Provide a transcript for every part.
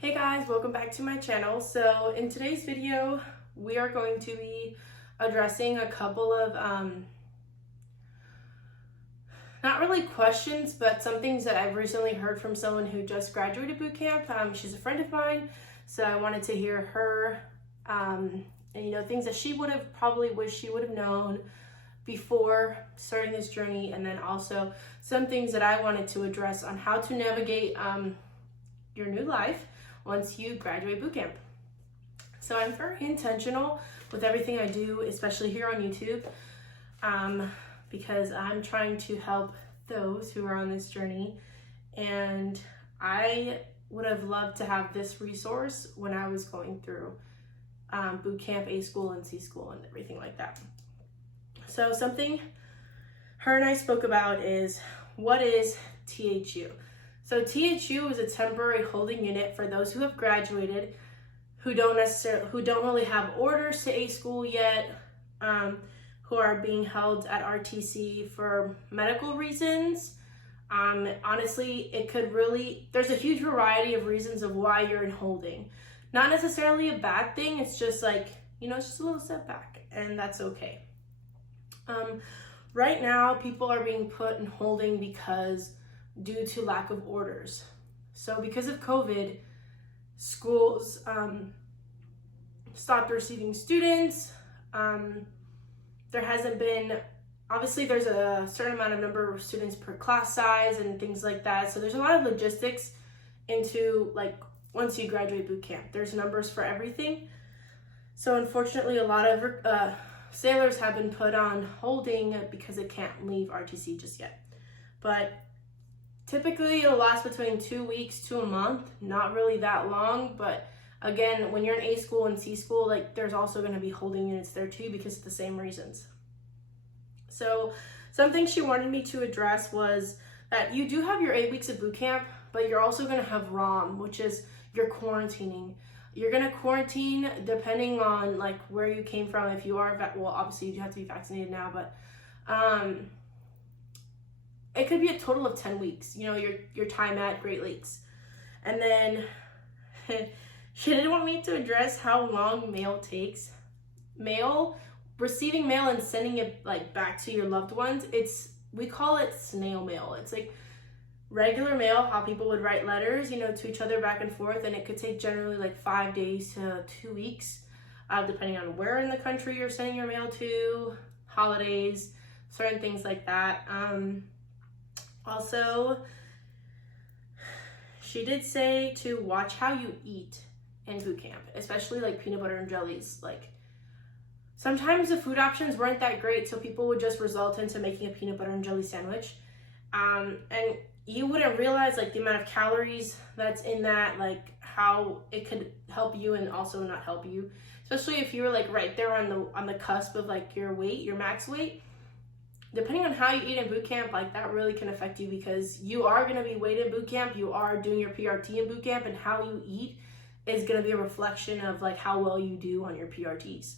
Hey guys, welcome back to my channel. So in today's video, we are going to be addressing a couple of, not really questions, but some things that I've recently heard from someone who just graduated boot camp. She's a friend of mine, so I wanted to hear her, and things that she would have probably wished she would have known before starting this journey, and then also some things that I wanted to address on how to navigate your new life once you graduate boot camp. So I'm very intentional with everything I do, especially here on YouTube, because I'm trying to help those who are on this journey, and I would have loved to have this resource when I was going through boot camp, A school and C school and everything like that. So something her and I spoke about is, what is THU? So THU is a temporary holding unit for those who have graduated, who don't really have orders to A school yet, who are being held at RTC for medical reasons. Honestly, there's a huge variety of reasons of why you're in holding. Not necessarily a bad thing, it's just like, it's just a little setback, and that's okay. Right now, people are being put in holding due to lack of orders. So because of COVID, schools stopped receiving students. There hasn't been, obviously there's a certain number of students per class size and things like that. So there's a lot of logistics into once you graduate boot camp. There's numbers for everything. So unfortunately, a lot of sailors have been put on holding because they can't leave RTC just yet. But typically it'll last between 2 weeks to a month, not really that long. But again, when you're in A school and C school, there's also going to be holding units there too because of the same reasons. So something she wanted me to address was that you do have your 8 weeks of boot camp, but you're also going to have ROM, which is your quarantining. You're going to quarantine depending on where you came from. If you are, obviously you do have to be vaccinated now, but it could be a total of 10 weeks, your time at Great Lakes. And then she didn't want me to address how long mail takes. Receiving mail and sending it back to your loved ones, we call it snail mail. It's like regular mail, how people would write letters, to each other back and forth, and it could take generally 5 days to 2 weeks, depending on where in the country you're sending your mail to, holidays, certain things like that. Also, she did say to watch how you eat in boot camp, especially peanut butter and jellies. Sometimes the food options weren't that great, so people would just result into making a peanut butter and jelly sandwich. And you wouldn't realize the amount of calories that's in that, how it could help you and also not help you, especially if you were right there on the cusp of your weight, your max weight. Depending on how you eat in boot camp, that really can affect you, because you are going to be weighed in boot camp, you are doing your PRT in boot camp, and how you eat is going to be a reflection of how well you do on your PRTs.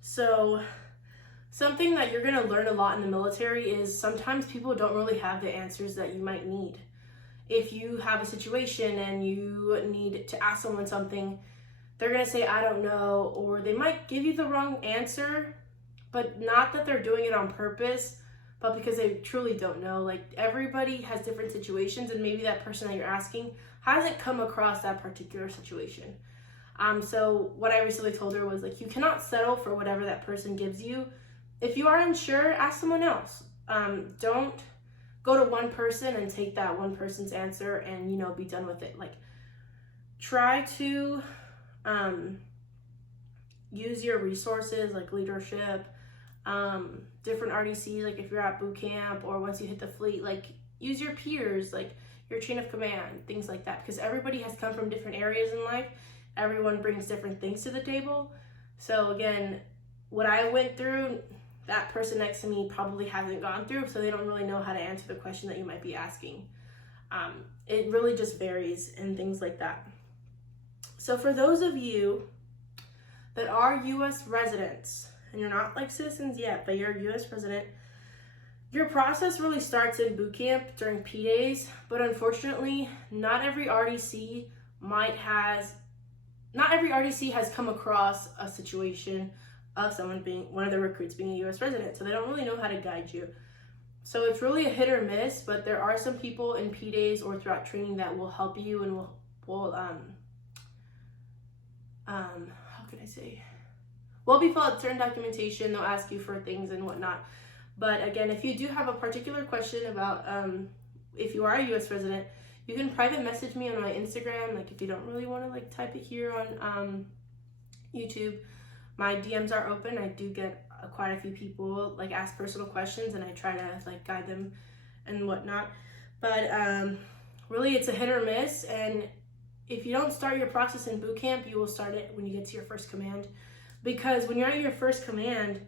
So something that you're going to learn a lot in the military is sometimes people don't really have the answers that you might need. If you have a situation and you need to ask someone something, they're going to say, I don't know, or they might give you the wrong answer, but not that they're doing it on purpose, but because they truly don't know. Everybody has different situations, and maybe that person that you're asking hasn't come across that particular situation. So what I recently told her was you cannot settle for whatever that person gives you. If you are unsure, ask someone else. Don't go to one person and take that one person's answer and, be done with it. Try to use your resources leadership, different RDCs, if you're at boot camp or once you hit the fleet, use your peers, your chain of command, things like that, because everybody has come from different areas in life. Everyone brings different things to the table. So again, what I went through, that person next to me probably hasn't gone through, so they don't really know how to answer the question that you might be asking. It really just varies and things like that. So for those of you that are U.S. residents, and you're not citizens yet, but you're a U.S. resident, Your process really starts in boot camp during P days, but unfortunately, not every RDC has come across a situation of someone being one of the recruits being a U.S. resident, so they don't really know how to guide you. So it's really a hit or miss, but there are some people in P days or throughout training that will help you and will how can I say? Will be fill out certain documentation. They'll ask you for things and whatnot. But again, if you do have a particular question about if you are a U.S. resident, you can private message me on my Instagram. Like if you don't really want to like type it here on YouTube, my DMs are open. I do get quite a few people like ask personal questions, and I try to like guide them and whatnot. But really, it's a hit or miss. And if you don't start your process in boot camp, you will start it when you get to your first command. Because when you're at your first command,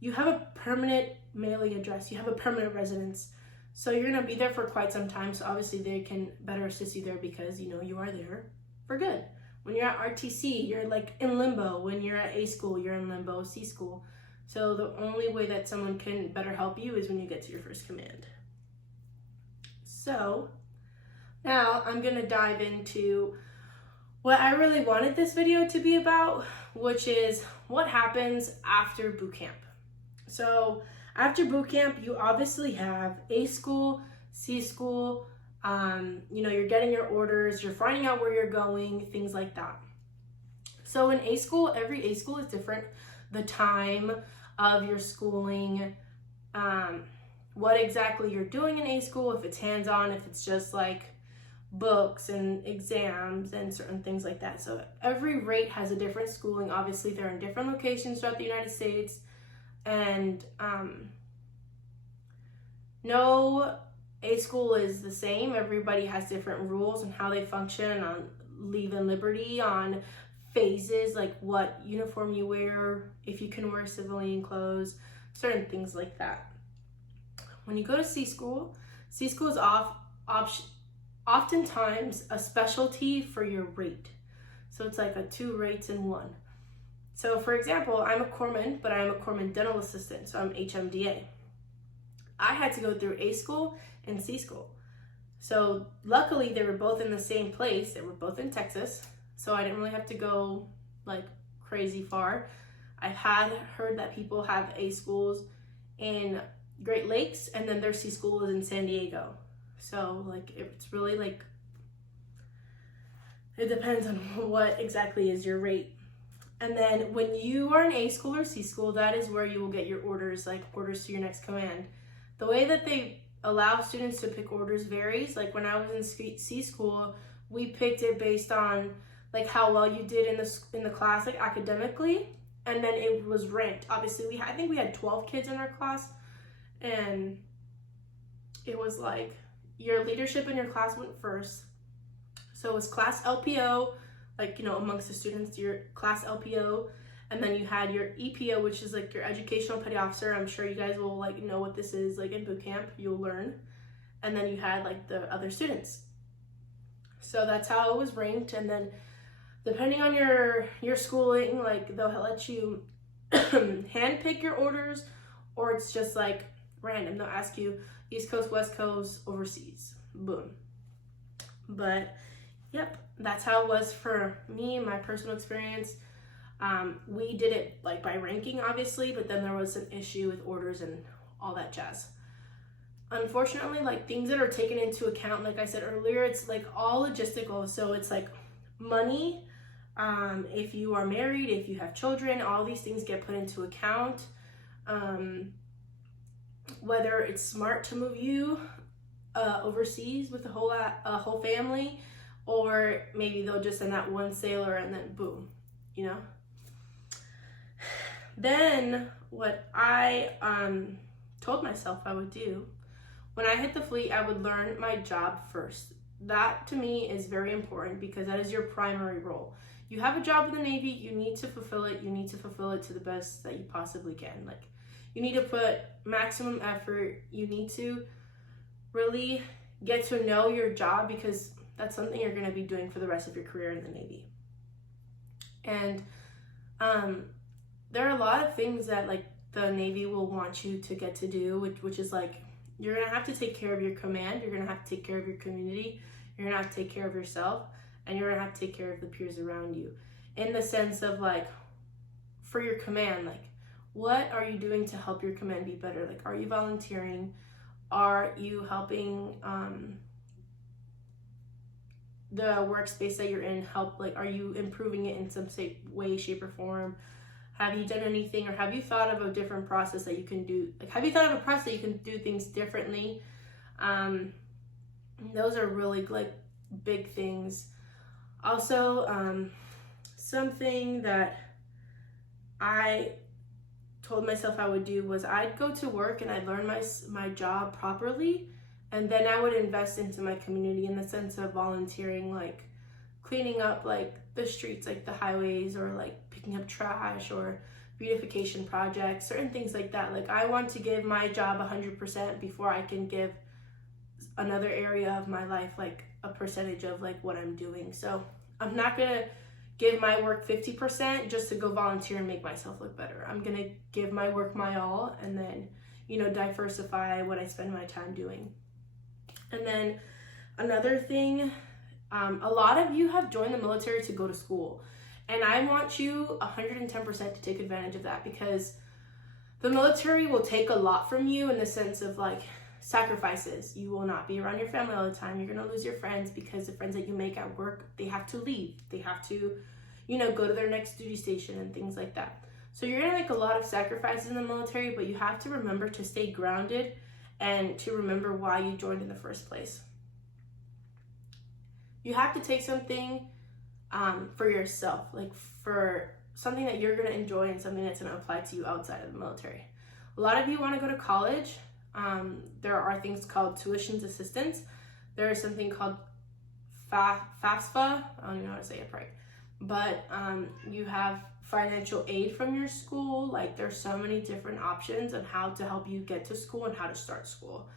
you have a permanent mailing address. You have a permanent residence. So you're going to be there for quite some time. So obviously they can better assist you there because, you know, you are there for good. When you're at RTC, you're like in limbo. When you're at A school, you're in limbo, C school. So the only way that someone can better help you is when you get to your first command. So now I'm going to dive into what I really wanted this video to be about, which is what happens after boot camp. So after boot camp, you obviously have A school, C school, you know, you're getting your orders, you're finding out where you're going, things like that. So in A school, every A school is different. The time of your schooling, what exactly you're doing in A school, if it's hands-on, if it's just like books and exams and certain things like that. So every rate has a different schooling. Obviously, they're in different locations throughout the United States. And no A school is the same. Everybody has different rules and how they function on leave and liberty, on phases, like what uniform you wear, if you can wear civilian clothes, certain things like that. When you go to C school is oftentimes a specialty for your rate. So it's like a 2 rates in 1. So for example, I'm a corpsman, but I'm a corpsman dental assistant, so I'm HMDA. I had to go through A school and C school. So luckily they were both in the same place. They were both in Texas, so I didn't really have to go like crazy far. I've heard that people have A schools in Great Lakes and then their C school is in San Diego. So like it's really like, it depends on what exactly is your rate. And then when you are in A school or C school, that is where you will get your orders, like orders to your next command. The way that they allow students to pick orders varies. Like when I was in C school, we picked it based on like how well you did in the class, like academically, and then it was ranked. Obviously, I think we had 12 kids in our class, and it was like your leadership in your class went first. So it was class LPO, like, you know, amongst the students, your class LPO, and then you had your EPO, which is like your educational petty officer. I'm sure you guys will like know what this is, like in boot camp, you'll learn. And then you had like the other students. So that's how it was ranked. And then depending on your schooling, like they'll let you hand pick your orders, or it's just like random. They'll ask you East Coast, West Coast, overseas, boom. But yep, that's how it was for me, my personal experience. We did it like by ranking, obviously, but then there was an issue with orders and all that jazz. Unfortunately, like things that are taken into account, like I said earlier, it's like all logistical. So it's like money, if you are married, if you have children, all these things get put into account. Whether it's smart to move you overseas with a whole family, or maybe they'll just send that one sailor and then boom, you know. Then what I told myself I would do, when I hit the fleet, I would learn my job first. That to me is very important because that is your primary role. You have a job in the Navy, you need to fulfill it. You need to fulfill it to the best that you possibly can. Like, you need to put maximum effort. You need to really get to know your job because that's something you're going to be doing for the rest of your career in the Navy. And there are a lot of things that like the Navy will want you to get to do, which is like You're going to have to take care of your command. You're going to have to take care of your community. You're going to have to take care of yourself. And you're going to have to take care of the peers around you. In the sense of like, for your command, like, what are you doing to help your command be better? Like, are you volunteering? Are you helping the workspace that you're in help? Like, are you improving it in some way, shape, or form? Have you done anything, or have you thought of a different process that you can do? Like, have you thought of a process that you can do things differently? Those are really like big things. Also, something that I told myself I would do was I'd go to work and I'd learn my job properly, and then I would invest into my community in the sense of volunteering, like cleaning up like the streets, like the highways, or like picking up trash, or beautification projects, certain things like that. Like, I want to give my job 100% before I can give another area of my life like a percentage of like what I'm doing. So I'm not gonna give my work 50% just to go volunteer and make myself look better. I'm gonna give my work my all, and then, you know, diversify what I spend my time doing. And then another thing, a lot of you have joined the military to go to school, and I want you 110% to take advantage of that, because the military will take a lot from you in the sense of like sacrifices. You will not be around your family all the time. You're gonna lose your friends, because the friends that you make at work, they have to leave. They have to, you know, go to their next duty station and things like that. So you're gonna make a lot of sacrifices in the military, but you have to remember to stay grounded and to remember why you joined in the first place. You have to take something for yourself, like for something that you're gonna enjoy and something that's gonna apply to you outside of the military. A lot of you wanna go to college. There are things called tuition assistance. There is something called FAFSA. I don't even know how to say it right. But you have financial aid from your school. Like, there's so many different options on how to help you get to school and how to start school.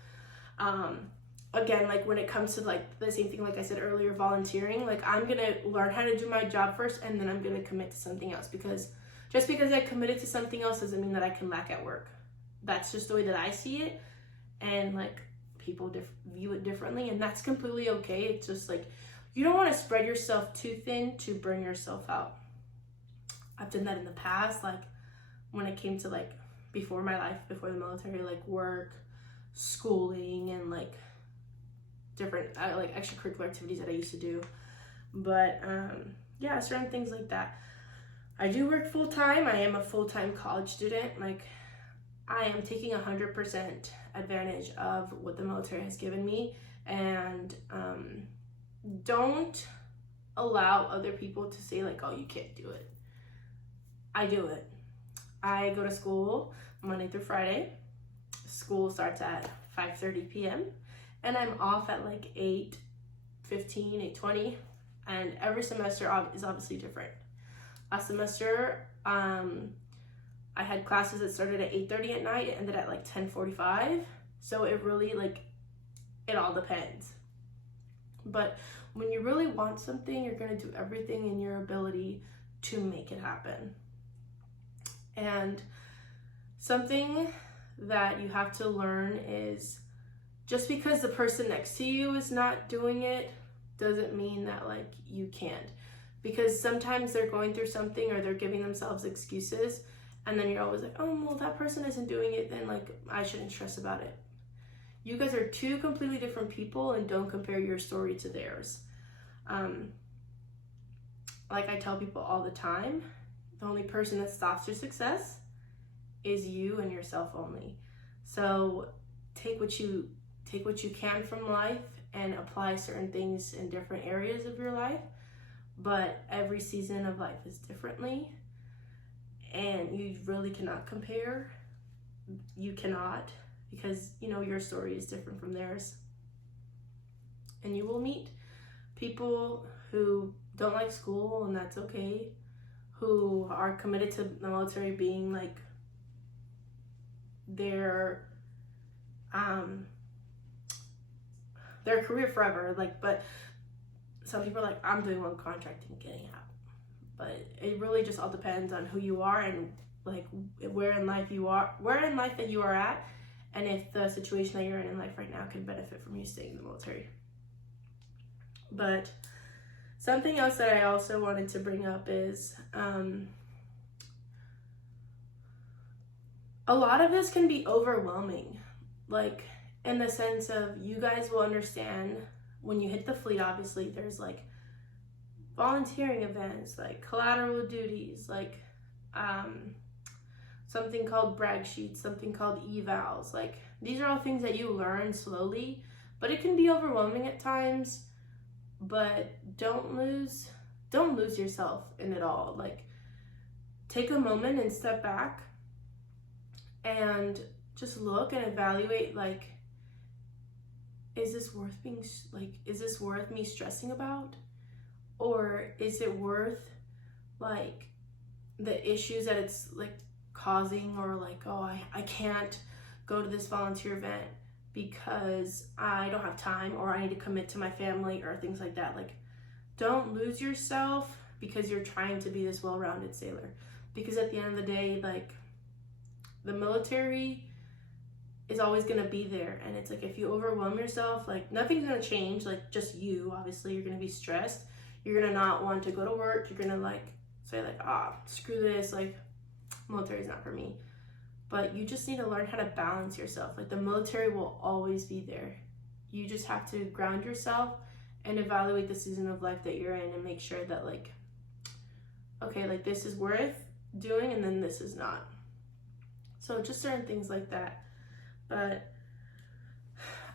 Again, like when it comes to like the same thing, like I said earlier, volunteering, like I'm gonna learn how to do my job first, and then I'm gonna commit to something else, because just because I committed to something else doesn't mean that I can lack at work. That's just the way that I see it, and like people view it differently, and that's completely okay. It's just like, you don't want to spread yourself too thin to burn yourself out. I've done that in the past, like when it came to like before my life, before the military, like work, schooling, and like different like extracurricular activities that I used to do. But yeah, certain things like that. I do work full-time. I am a full-time college student. Like, I am taking 100% advantage of what the military has given me, and don't allow other people to say like, oh, you can't do it. I do it. I go to school Monday through Friday. School starts at 5:30 p.m. and I'm off at like 8:15, 8:20, and every semester is obviously different. Last semester, I had classes that started at 8:30 at night, it ended at like 10:45. So it really, like, it all depends. But when you really want something, you're gonna do everything in your ability to make it happen. And something that you have to learn is, just because the person next to you is not doing it doesn't mean that like you can't. Because sometimes they're going through something, or they're giving themselves excuses, and then you're always like, oh, well, that person isn't doing it, then like I shouldn't stress about it. You guys are two completely different people, and don't compare your story to theirs. Like I tell people all the time, the only person that stops your success is you and yourself only. So take what you can from life and apply certain things in different areas of your life. But every season of life is differently, and you really cannot compare. You cannot, because you know your story is different from theirs. And you will meet people who don't like school, and that's okay, who are committed to the military being like their career forever. Like, but some people are like, I'm doing one contract and getting out. But it really just all depends on who you are, and like where in life that you are at, and if the situation that you're in life right now could benefit from you staying in the military. But something else that I also wanted to bring up is a lot of this can be overwhelming, like in the sense of you guys will understand when you hit the fleet. Obviously there's like volunteering events, like collateral duties, like something called brag sheets, something called evals. Like these are all things that you learn slowly, but it can be overwhelming at times. But don't lose yourself in it all. Like take a moment and step back and just look and evaluate, like, is this worth me stressing about? Or is it worth like the issues that it's like causing, or like, oh, I can't go to this volunteer event because I don't have time, or I need to commit to my family, or things like that. Like, don't lose yourself because you're trying to be this well-rounded sailor. Because at the end of the day, like, the military is always going to be there, and it's like if you overwhelm yourself, like nothing's going to change. Like just you, obviously you're going to be stressed, you're going to not want to go to work, you're going to like say like, screw this, like military is not for me. But you just need to learn how to balance yourself. Like the military will always be there. You just have to ground yourself and evaluate the season of life that you're in, and make sure that like, okay, like this is worth doing, and then this is not. So just certain things like that. But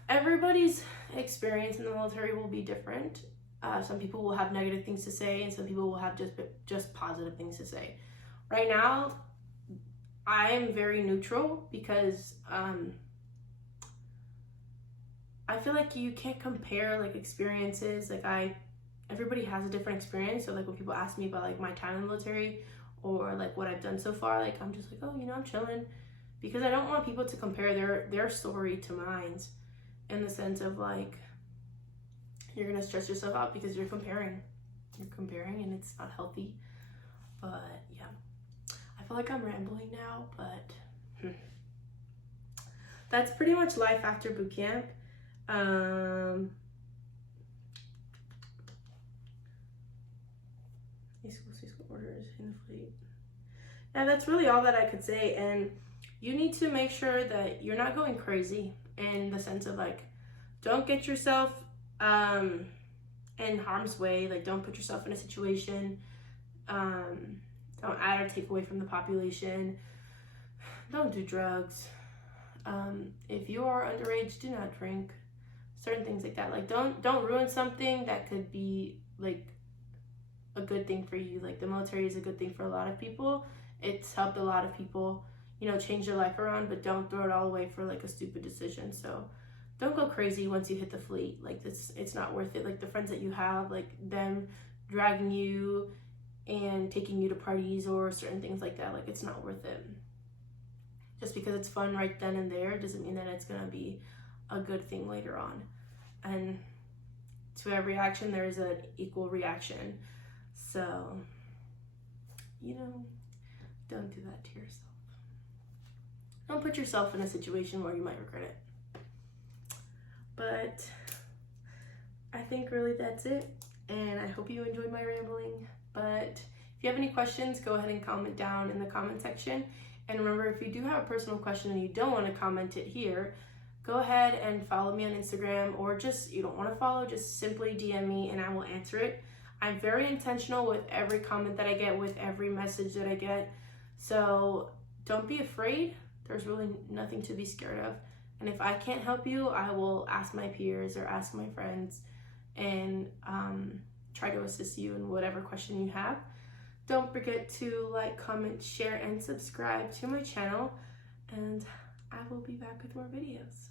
everybody's experience in the military will be different. Some people will have negative things to say, and some people will have just positive things to say. Right now, I am very neutral because I feel like you can't compare like experiences. Like everybody has a different experience. So like when people ask me about like my time in the military or like what I've done so far, like I'm just like, oh, I'm chilling, because I don't want people to compare their story to mine, in the sense of like you're gonna stress yourself out because you're comparing, and it's not healthy. But yeah, I feel like I'm rambling now, but that's pretty much life after boot camp. School orders in the fleet. Yeah, that's really all that I could say. And you need to make sure that you're not going crazy, in the sense of like, don't get yourself in harm's way. Like don't put yourself in a situation, don't add or take away from the population, don't do drugs, if you are underage, do not drink, certain things like that. Like don't ruin something that could be like a good thing for you. Like the military is a good thing for a lot of people. It's helped a lot of people, change their life around, but don't throw it all away for like a stupid decision. So don't go crazy once you hit the fleet. Like it's not worth it. Like the friends that you have, like them dragging you and taking you to parties or certain things like that, like it's not worth it. Just because it's fun right then and there doesn't mean that it's gonna be a good thing later on. And to every action there is an equal reaction. So, don't do that to yourself. Don't put yourself in a situation where you might regret it. But I think really that's it. And I hope you enjoyed my rambling. But if you have any questions, go ahead and comment down in the comment section. And remember, if you do have a personal question and you don't want to comment it here, go ahead and follow me on Instagram, or just, you don't want to follow, just simply DM me and I will answer it. I'm very intentional with every comment that I get, with every message that I get. So don't be afraid. There's really nothing to be scared of. And if I can't help you, I will ask my peers or ask my friends and try to assist you in whatever question you have. Don't forget to like, comment, share, and subscribe to my channel. And I will be back with more videos.